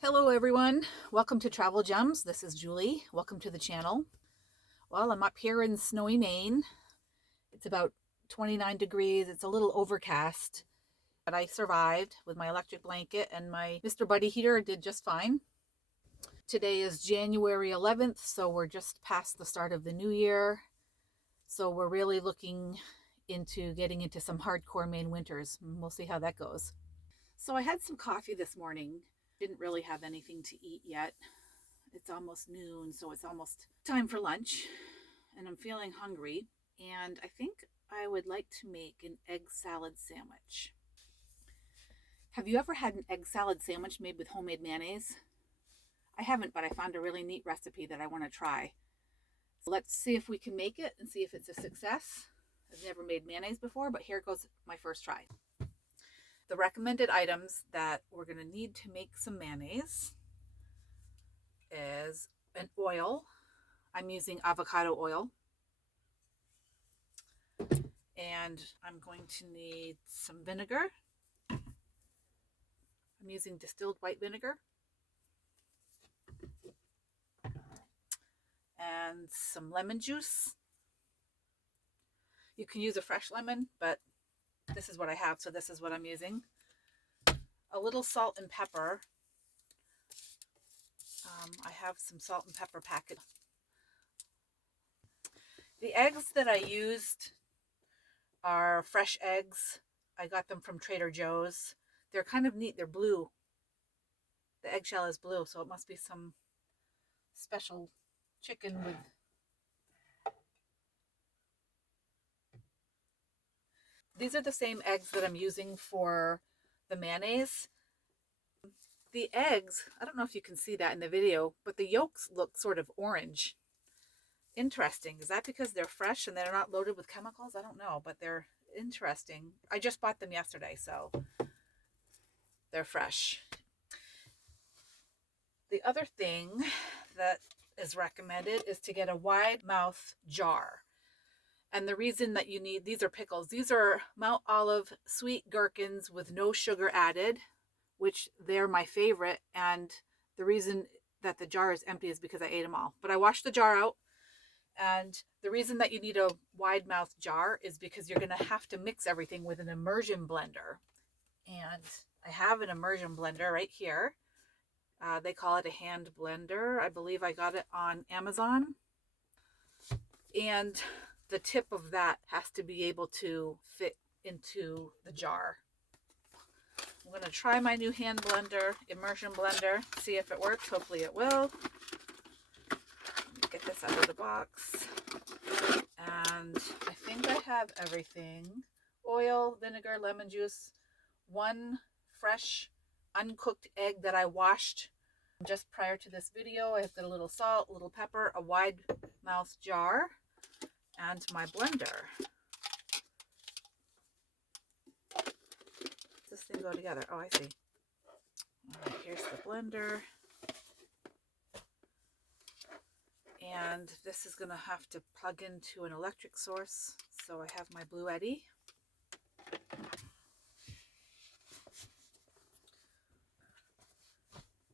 Hello everyone, welcome to Travel Gems. This is Julie. Welcome to the channel. Well, I'm up here in snowy Maine. It's about 29 degrees. It's a little overcast, but I survived with my electric blanket, and my Mr. Buddy heater did just fine. Today is January 11th, so we're just past the start of the new year. So we're really looking into getting into some hardcore Maine winters. We'll see how that goes. So I had some coffee this morning. Didn't really have anything to eat yet. It's almost noon, so it's almost time for lunch, and I'm feeling hungry, and I think I would like to make an egg salad sandwich. Have you ever had an egg salad sandwich made with homemade mayonnaise? I haven't, but I found a really neat recipe that I want to try. So let's see if we can make it and see if it's a success. I've never made mayonnaise before, but here goes my first try. The recommended items that we're going to need to make some mayonnaise is an oil. I'm using avocado oil. And I'm going to need some vinegar. I'm using distilled white vinegar. And some lemon juice. You can use a fresh lemon, but this is what I have, so this is what I'm using. A little salt and pepper. I have some salt and pepper packet. The eggs that I used are fresh eggs. I got them from Trader Joe's. They're kind of neat. They're blue. The eggshell is blue, so it must be some special chicken with... These are the same eggs that I'm using for the mayonnaise. The eggs, I don't know if you can see that in the video, but the yolks look sort of orange. Interesting. Is that because they're fresh and they're not loaded with chemicals? I don't know, but they're interesting. I just bought them yesterday, so they're fresh. The other thing that is recommended is to get a wide mouth jar. And the reason that you need, these are pickles. These are Mount Olive sweet gherkins with no sugar added, which they're my favorite. And the reason that the jar is empty is because I ate them all. But I washed the jar out. And the reason that you need a wide mouth jar is because you're going to have to mix everything with an immersion blender. And I have an immersion blender right here. They call it a hand blender. I believe I got it on Amazon. And the tip of that has to be able to fit into the jar. I'm going to try my new hand blender, immersion blender, see if it works. Hopefully it will. Let me get this out of the box. And I think I have everything. Oil, vinegar, lemon juice, one fresh uncooked egg that I washed just prior to this video. I've got a little salt, a little pepper, a wide mouth jar, and my blender. Does this thing go together? Oh, I see. All right, here's the blender. And this is going to have to plug into an electric source. So I have my Blue Eddy.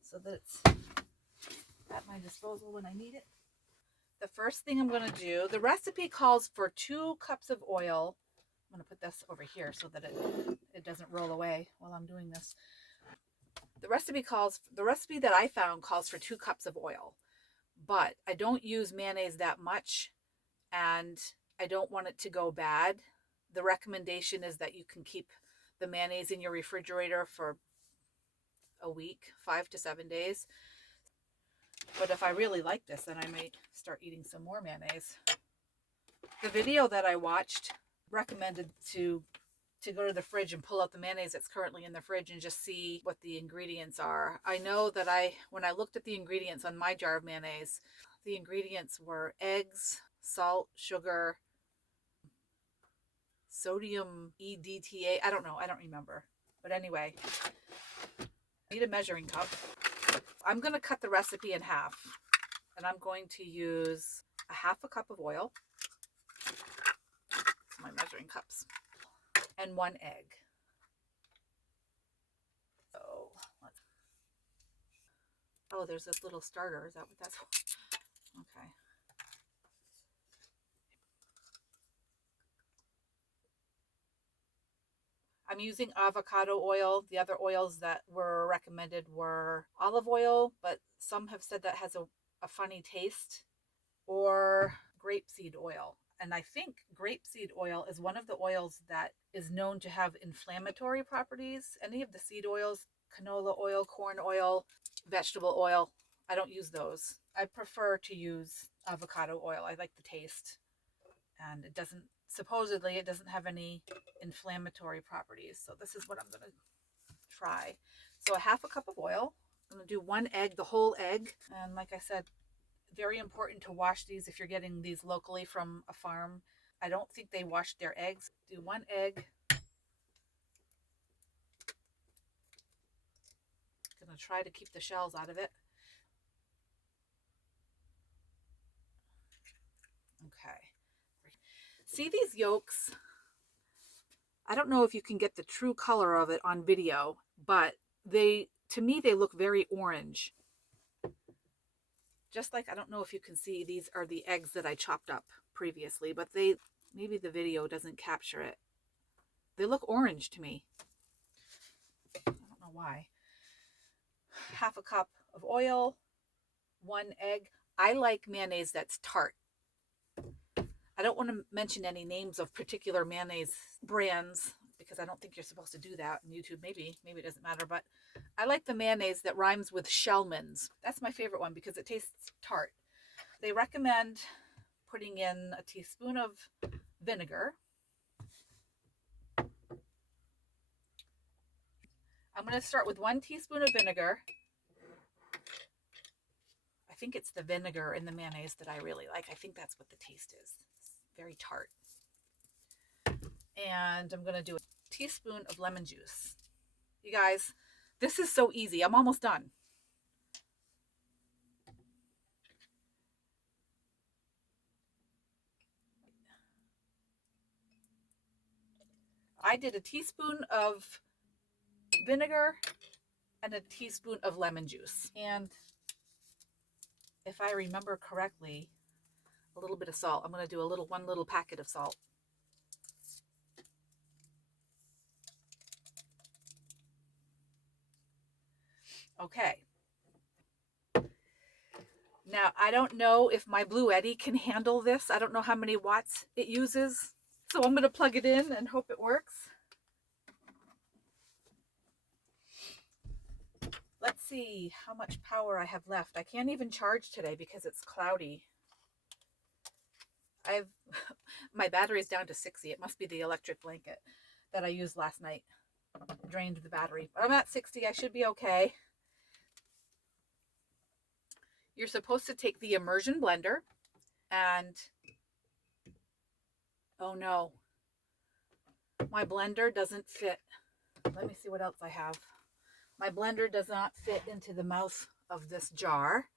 So that it's at my disposal when I need it. The first thing I'm going to do, the recipe calls for 2 cups of oil. I'm going to put this over here so that it doesn't roll away while I'm doing this. The recipe that I found calls for 2 cups of oil, but I don't use mayonnaise that much, and I don't want it to go bad. The recommendation is that you can keep the mayonnaise in your refrigerator for a week, 5 to 7 days. But if I really like this, then I may start eating some more mayonnaise. The video that I watched recommended to go to the fridge and pull out the mayonnaise that's currently in the fridge and just see what the ingredients are. I know that when I looked at the ingredients on my jar of mayonnaise, the ingredients were eggs, salt, sugar, sodium EDTA. I don't know. I don't remember. But anyway, I need a measuring cup. I'm going to cut the recipe in half, and I'm going to use a half a cup of oil. That's my measuring cups. And 1 egg. So Oh, there's this little starter. Is that what that's? Okay. I'm using avocado oil. The other oils that were recommended were olive oil, but some have said that has a funny taste, or grapeseed oil. And I think grapeseed oil is one of the oils that is known to have inflammatory properties. Any of the seed oils, canola oil, corn oil, vegetable oil, I don't use those. I prefer to use avocado oil. I like the taste. And it doesn't, supposedly, it doesn't have any inflammatory properties. So this is what I'm going to try. So a half a cup of oil. I'm going to do one egg, the whole egg. And like I said, very important to wash these if you're getting these locally from a farm. I don't think they wash their eggs. Do one egg. Gonna try to keep the shells out of it. Okay. See these yolks? I don't know if you can get the true color of it on video, but to me, they look very orange. Just like, I don't know if you can see, these are the eggs that I chopped up previously, but maybe the video doesn't capture it. They look orange to me. I don't know why. Half a cup of oil, one egg. I like mayonnaise that's tart. I don't want to mention any names of particular mayonnaise brands because I don't think you're supposed to do that on YouTube. Maybe it doesn't matter, but I like the mayonnaise that rhymes with Shellman's. That's my favorite one because it tastes tart. They recommend putting in a teaspoon of vinegar. I'm going to start with 1 teaspoon of vinegar. I think it's the vinegar in the mayonnaise that I really like. I think that's what the taste is. It's very tart. And I'm going to do a teaspoon of lemon juice. You guys, this is so easy. I'm almost done. I did a teaspoon of vinegar and a teaspoon of lemon juice. And if I remember correctly, a little bit of salt. I'm going to do one little packet of salt. Okay. Now, I don't know if my Blue Eddy can handle this. I don't know how many watts it uses. So I'm going to plug it in and hope it works. Let's see how much power I have left. I can't even charge today because it's cloudy. My battery's down to 60. It must be the electric blanket that I used last night. Drained the battery. But I'm at 60. I should be okay. You're supposed to take the immersion blender and oh no, my blender doesn't fit. Let me see what else I have. My blender does not fit into the mouth of this jar.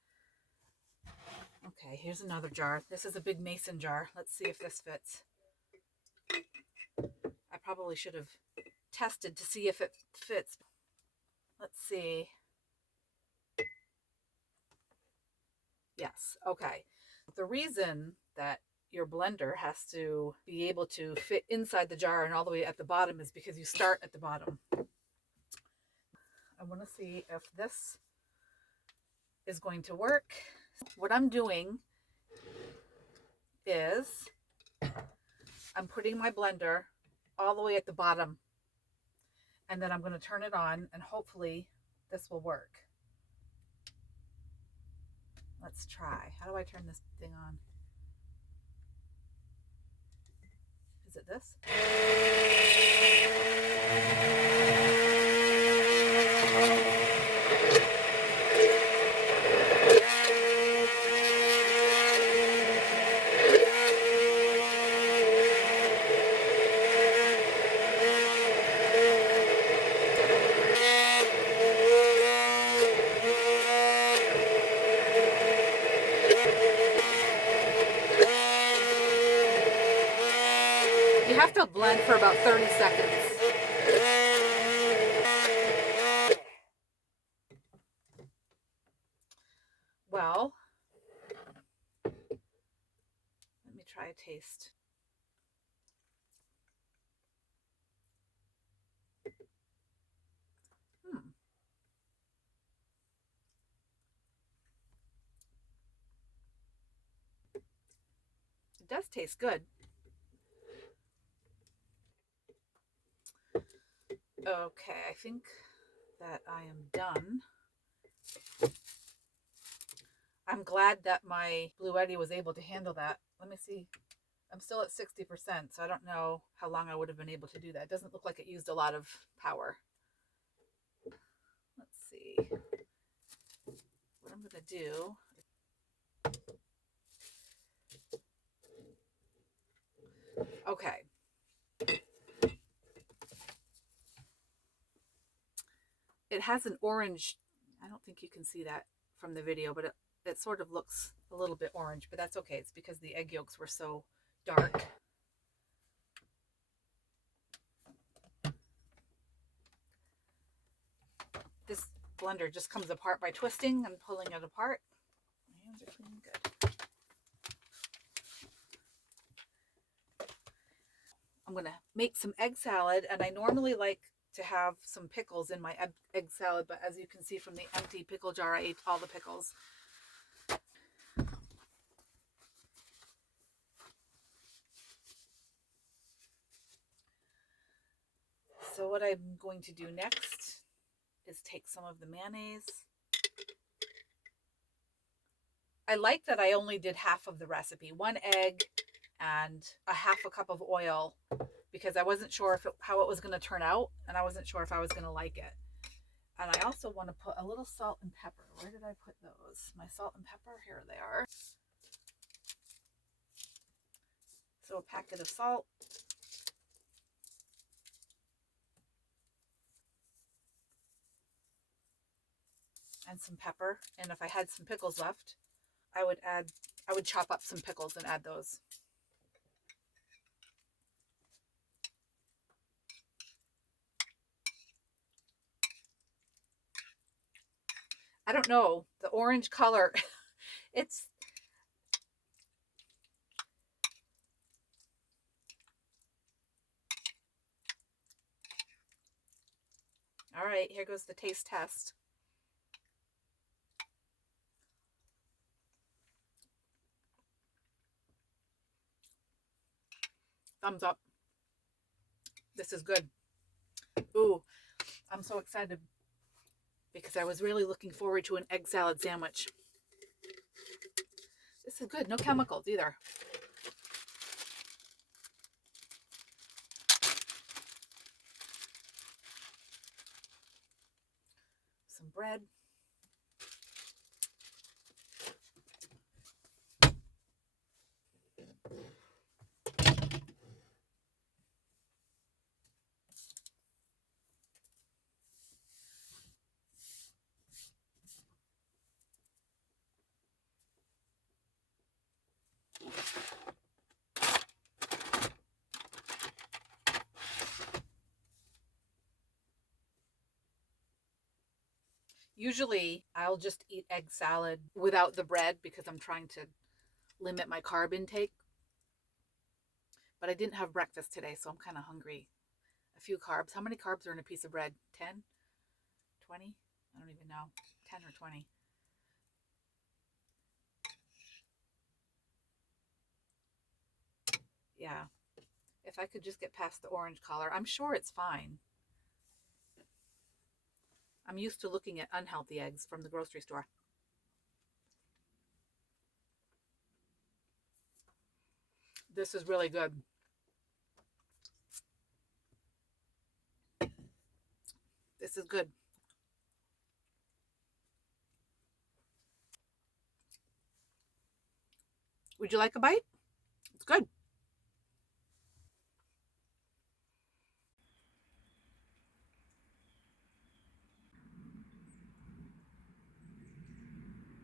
Okay, here's another jar. This is a big mason jar. Let's see if this fits. I probably should have tested to see if it fits. Let's see. Yes, okay. The reason that your blender has to be able to fit inside the jar and all the way at the bottom is because you start at the bottom. I want to see if this is going to work. What I'm doing is I'm putting my blender all the way at the bottom, and then I'm going to turn it on, and hopefully this will work. Let's try. How do I turn this thing on? Is it this? You have to blend for about 30 seconds. well. Let me try a taste. It does taste good. Okay, I think that I am done. I'm glad that my Bluetti was able to handle that. Let me see. I'm still at 60%, so I don't know how long I would have been able to do that. It doesn't look like it used a lot of power. Let's see. What I'm going to do. Okay. It has an orange. I don't think you can see that from the video, but it sort of looks a little bit orange, but that's okay. It's because the egg yolks were so dark. This blender just comes apart by twisting and pulling it apart. My hands are clean, good. I'm gonna make some egg salad, and I normally like to have some pickles in my egg salad, but as you can see from the empty pickle jar, I ate all the pickles. So what I'm going to do next is take some of the mayonnaise. I like that I only did half of the recipe, 1 egg and a half a cup of oil, because I wasn't sure how it was going to turn out, and I wasn't sure if I was going to like it. And I also want to put a little salt and pepper. Where did I put those? My salt and pepper, here they are. So a packet of salt. And some pepper. And if I had some pickles left, I would chop up some pickles and add those. I don't know, the orange color, it's, all right, here goes the taste test. Thumbs up. This is good. Ooh, I'm so excited because I was really looking forward to an egg salad sandwich. This is good. No chemicals either. Some bread. Usually I'll just eat egg salad without the bread because I'm trying to limit my carb intake. But I didn't have breakfast today, so I'm kind of hungry. A few carbs. How many carbs are in a piece of bread? 10? 20? I don't even know. 10 or 20. Yeah. If I could just get past the orange color, I'm sure it's fine. I'm used to looking at unhealthy eggs from the grocery store. This is really good. This is good. Would you like a bite? It's good.